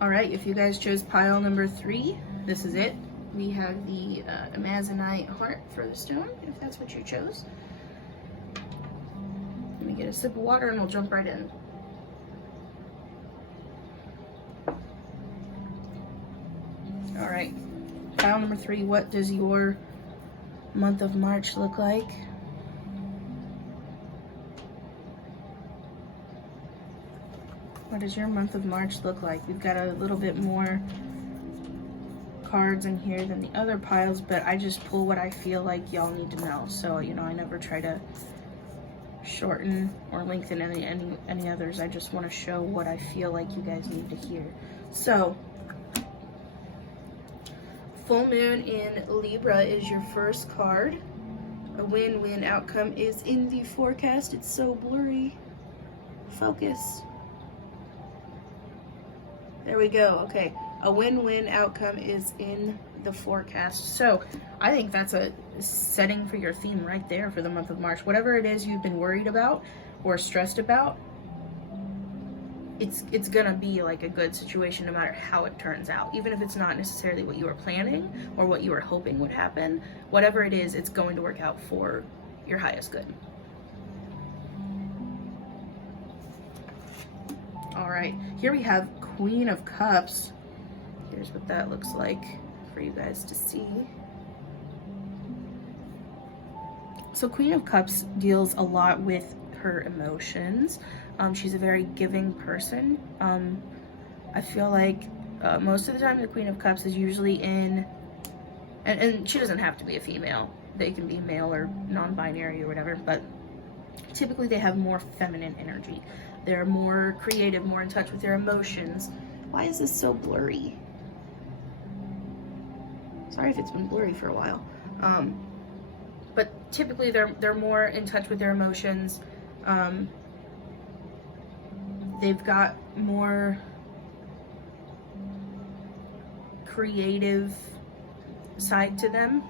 All right, if you guys chose pile number 3, this is it. We have the Amazonite heart for the stone, if that's what you chose. Let me get a sip of water and we'll jump right in. All right, pile number 3, what does your month of March look like? What does your month of March look like? We've got a little bit more cards in here than the other piles, but I just pull what I feel like y'all need to know. So, you know, I never try to shorten or lengthen any others. I just want to show what I feel like you guys need to hear. So, full moon in Libra is your first card. A win-win outcome is in the forecast. It's so blurry. Focus. There we go. Okay, a win-win outcome is in the forecast. So I think that's a setting for your theme right there for the month of March. Whatever it is you've been worried about or stressed about, it's gonna be like a good situation no matter how it turns out. Even if it's not necessarily what you were planning or what you were hoping would happen, whatever it is, it's going to work out for your highest good. All right, here we have Queen of Cups. Here's what that looks like for you guys to see. So Queen of Cups deals a lot with her emotions. She's a very giving person. I feel like most of the time the Queen of Cups is usually in, and she doesn't have to be a female. They can be male or non-binary or whatever, but typically they have more feminine energy. They're more creative, more in touch with their emotions. Why is this so blurry? Sorry if it's been blurry for a while. But typically they're more in touch with their emotions. They've got more creative side to them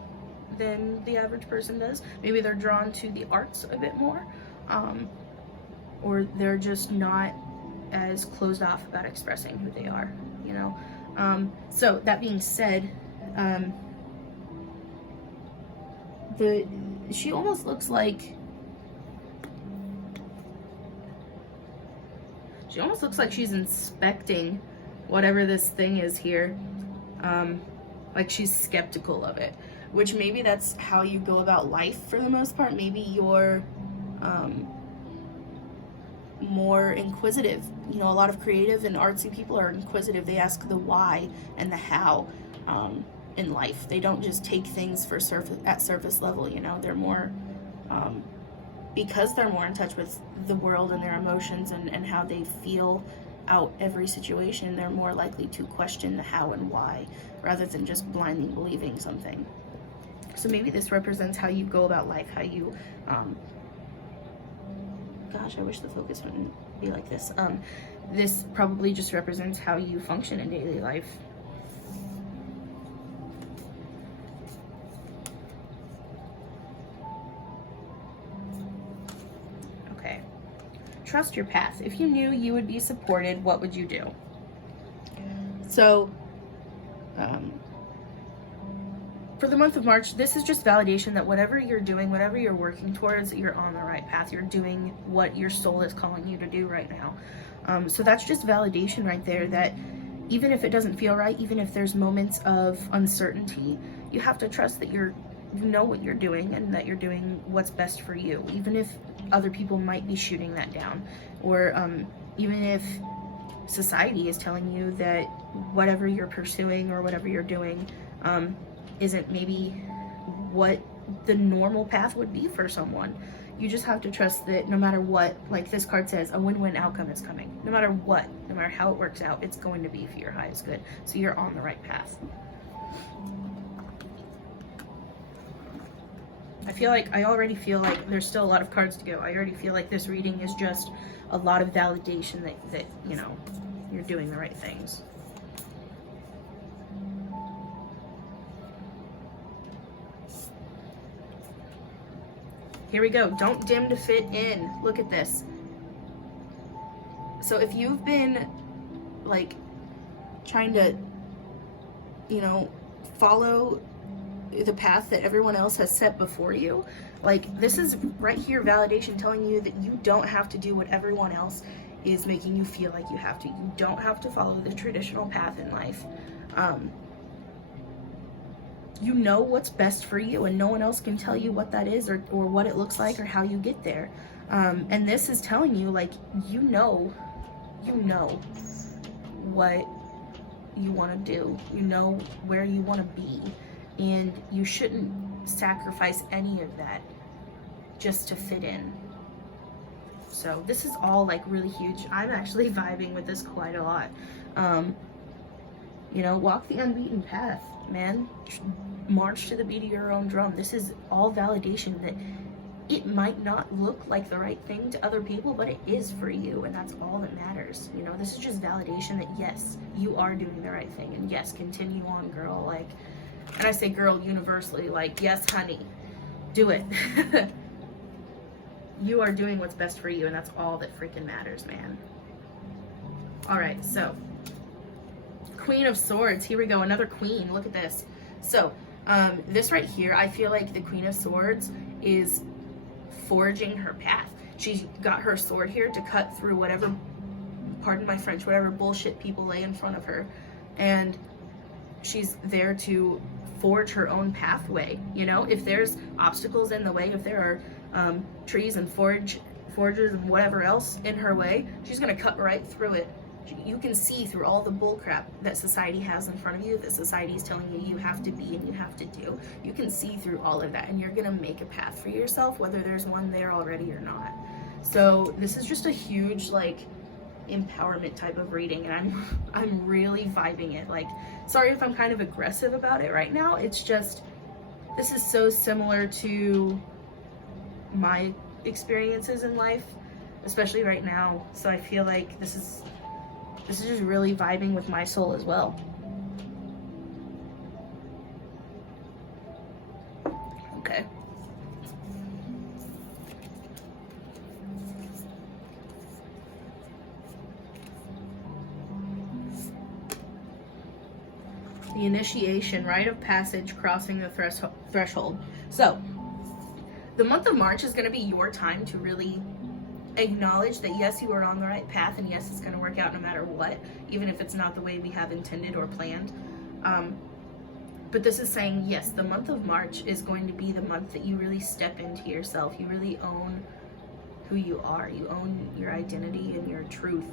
than the average person does. Maybe they're drawn to the arts a bit more. Or they're just not as closed off about expressing who they are, you know? So that being said, she almost looks like she's inspecting whatever this thing is here. Like she's skeptical of it, which maybe that's how you go about life for the most part. Maybe you're more inquisitive. You know, a lot of creative and artsy people are inquisitive. They ask the why and the how in life. They don't just take things for surface level, you know. They're more because they're more in touch with the world and their emotions and how they feel out every situation, they're more likely to question the how and why rather than just blindly believing something. So maybe this represents how you go about life, how you gosh, I wish the focus wouldn't be like this. This probably just represents how you function in daily life. Okay. Trust your path. If you knew you would be supported, what would you do? So, for the month of March, this is just validation that whatever you're doing, whatever you're working towards, you're on the right path. You're doing what your soul is calling you to do right now. So that's just validation right there that even if it doesn't feel right, even if there's moments of uncertainty, you have to trust that you know what you're doing and that you're doing what's best for you, even if other people might be shooting that down, or even if society is telling you that whatever you're pursuing or whatever you're doing isn't maybe what the normal path would be for someone. You just have to trust that no matter what, like this card says, a win-win outcome is coming. No matter what, no matter how it works out, it's going to be for your highest good. So you're on the right path. I already feel like there's still a lot of cards to go. I already feel like this reading is just a lot of validation that you know, you're doing the right things. Here we go. Don't dim to fit in. Look at this. So if you've been like trying to, follow the path that everyone else has set before you. Like, this is right here validation telling you that you don't have to do what everyone else is making you feel like you have to. You don't have to follow the traditional path in life. You know what's best for you, and no one else can tell you what that is, or what it looks like, or how you get there. And this is telling you, like, you know what you want to do. You know where you want to be, and you shouldn't sacrifice any of that just to fit in. So this is all like really huge. I'm actually vibing with this quite a lot. Walk the unbeaten path, man. March to the beat of your own drum. This is all validation that it might not look like the right thing to other people, but it is for you, and that's all that matters. This is just validation that yes, you are doing the right thing, and yes, continue on, girl. Like, and I say girl universally, like, yes, honey, do it. You are doing what's best for you, and that's all that freaking matters, man. All right, so Queen of Swords, here we go, another queen. Look at this. So this right here, I feel like the Queen of Swords is forging her path. She's got her sword here to cut through whatever, pardon my French, whatever bullshit people lay in front of her, and she's there to forge her own pathway. If there's obstacles in the way, if there are trees and forges and whatever else in her way, she's gonna cut right through it. You can see through all the bullcrap that society has in front of you, that society is telling you have to be and you have to do. You can see through all of that, and you're gonna make a path for yourself, whether there's one there already or not. So this is just a huge, like, empowerment type of reading, and I'm really vibing it. Like, sorry if I'm kind of aggressive about it right now. It's just, this is so similar to my experiences in life, especially right now. So I feel like this is just really vibing with my soul as well. Okay. The initiation, rite of passage, crossing the threshold. So, the month of March is going to be your time to really acknowledge that yes, you are on the right path, and yes, it's going to work out no matter what, even if it's not the way we have intended or planned. But this is saying, yes, the month of March is going to be the month that you really step into yourself. You really own who you are. You own your identity and your truth.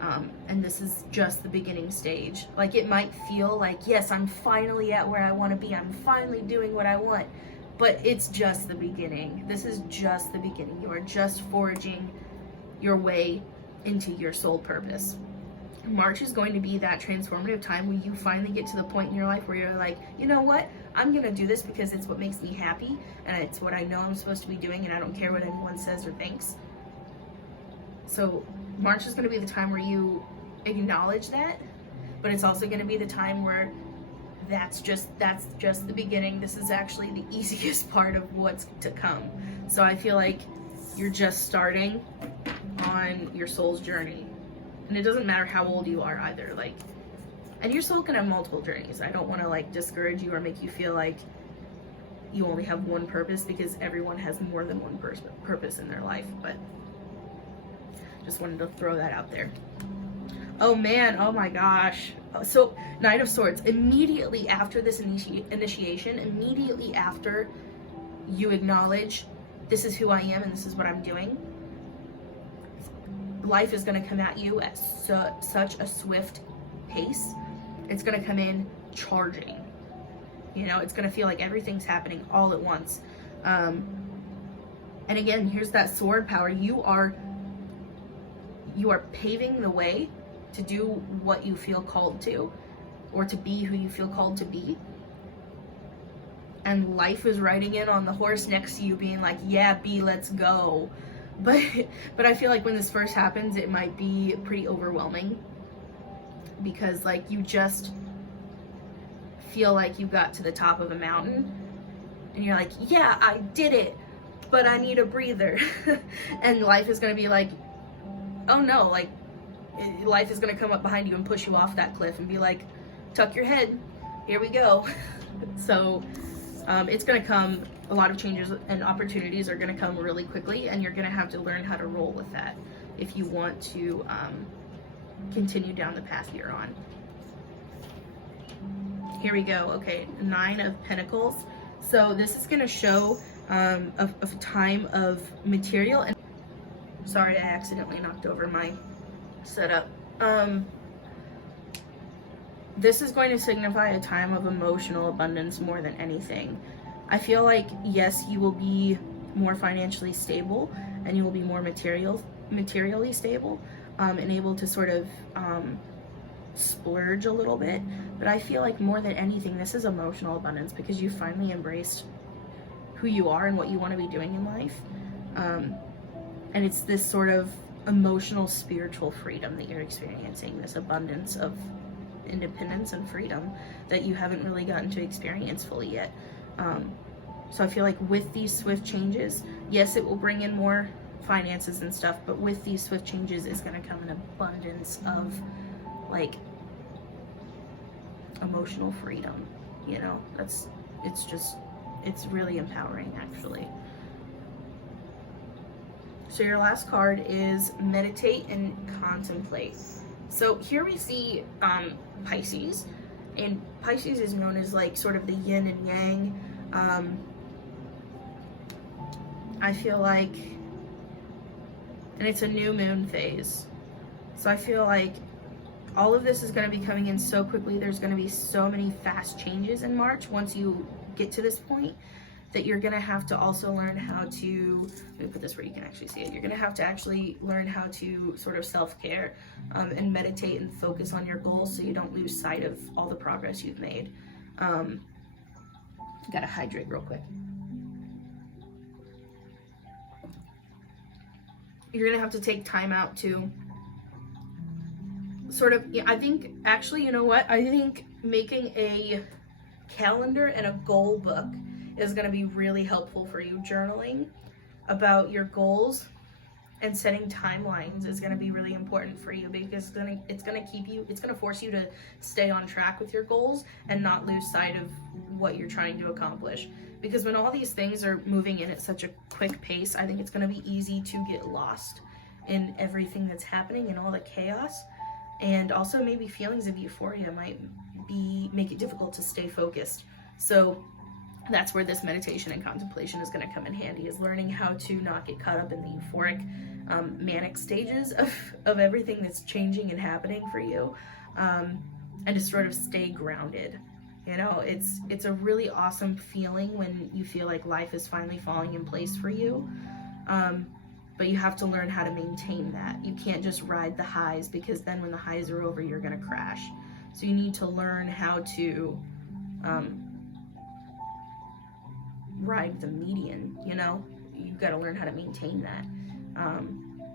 And this is just the beginning stage. Like, it might feel like, yes, I'm finally at where I want to be. I'm finally doing what I want. But it's just the beginning. This is just the beginning. You are just forging your way into your soul purpose. March is going to be that transformative time where you finally get to the point in your life where you're like, you know what? I'm going to do this because it's what makes me happy, and it's what I know I'm supposed to be doing, and I don't care what anyone says or thinks. So March is going to be the time where you acknowledge that, but it's also going to be the time where that's just the beginning. This is actually the easiest part of what's to come. So I feel like you're just starting on your soul's journey. And it doesn't matter how old you are either. Like, and your soul can have multiple journeys. I don't want to like discourage you or make you feel like you only have one purpose, because everyone has more than one purpose in their life. But just wanted to throw that out there. Oh man, oh my gosh. So Knight of Swords, immediately after this initiation, immediately after you acknowledge this is who I am and this is what I'm doing, life is going to come at you at such a swift pace. It's going to come in charging. It's going to feel like everything's happening all at once. And again, here's that sword power. You are paving the way to do what you feel called to, or to be who you feel called to be. And life is riding in on the horse next to you being like, yeah, B, let's go. But I feel like when this first happens, it might be pretty overwhelming, because like you just feel like you got to the top of a mountain and you're like, yeah, I did it, but I need a breather. And life is going to be like, oh no, like life is going to come up behind you and push you off that cliff and be like, tuck your head, here we go. So it's going to come, a lot of changes and opportunities are going to come really quickly, and you're going to have to learn how to roll with that if you want to continue down the path you're on. Here we go. Okay, 9 of Pentacles. So this is going to show a time of material. And sorry, I accidentally knocked over my setup. This is going to signify a time of emotional abundance more than anything. I feel like, yes, you will be more financially stable, and you will be more materially stable, and able to sort of splurge a little bit. But I feel like more than anything, this is emotional abundance, because you finally embraced who you are and what you want to be doing in life. And it's this sort of emotional, spiritual freedom that you're experiencing, this abundance of independence and freedom that you haven't really gotten to experience fully yet. So I feel like with these swift changes, yes, it will bring in more finances and stuff, but with these swift changes is going to come an abundance of like emotional freedom. You know, it's really empowering, actually. So your last card is meditate and contemplate. So here we see Pisces, and Pisces is known as like sort of the yin and yang. I feel like, and it's a new moon phase. So I feel like all of this is going to be coming in so quickly. There's going to be so many fast changes in March once you get to this point, that you're going to have to also learn how to, let me put this where you can actually see it. You're going to have to actually learn how to sort of self-care and meditate and focus on your goals, so you don't lose sight of all the progress you've made. Gotta hydrate real quick. You're going to have to take time out to sort of, yeah, I think, actually, you know what? I think making a calendar and a goal book is going to be really helpful for you. Journaling about your goals and setting timelines is going to be really important for you, because it's going to force you to stay on track with your goals and not lose sight of what you're trying to accomplish. Because when all these things are moving in at such a quick pace, I think it's going to be easy to get lost in everything that's happening and all the chaos. And also maybe feelings of euphoria might make it difficult to stay focused. So that's where this meditation and contemplation is going to come in handy, is learning how to not get caught up in the euphoric, manic stages of everything that's changing and happening for you, and to sort of stay grounded. You know, it's a really awesome feeling when you feel like life is finally falling in place for you, but you have to learn how to maintain that. You can't just ride the highs, because then when the highs are over, you're going to crash. So you need to learn how to ride the median. You know, you've got to learn how to maintain that.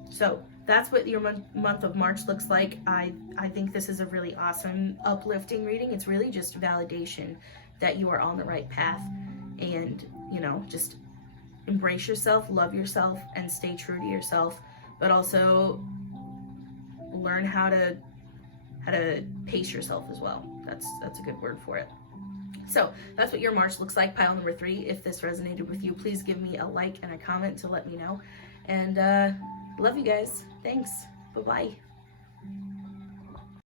So that's what your month of March looks like. I think this is a really awesome, uplifting reading. It's really just validation that you are on the right path, and, you know, just embrace yourself, love yourself, and stay true to yourself, but also learn how to pace yourself as well. That's a good word for it. So that's what your March looks like, pile number 3. If this resonated with you, please give me a like and a comment to let me know. And love you guys. Thanks. Bye-bye.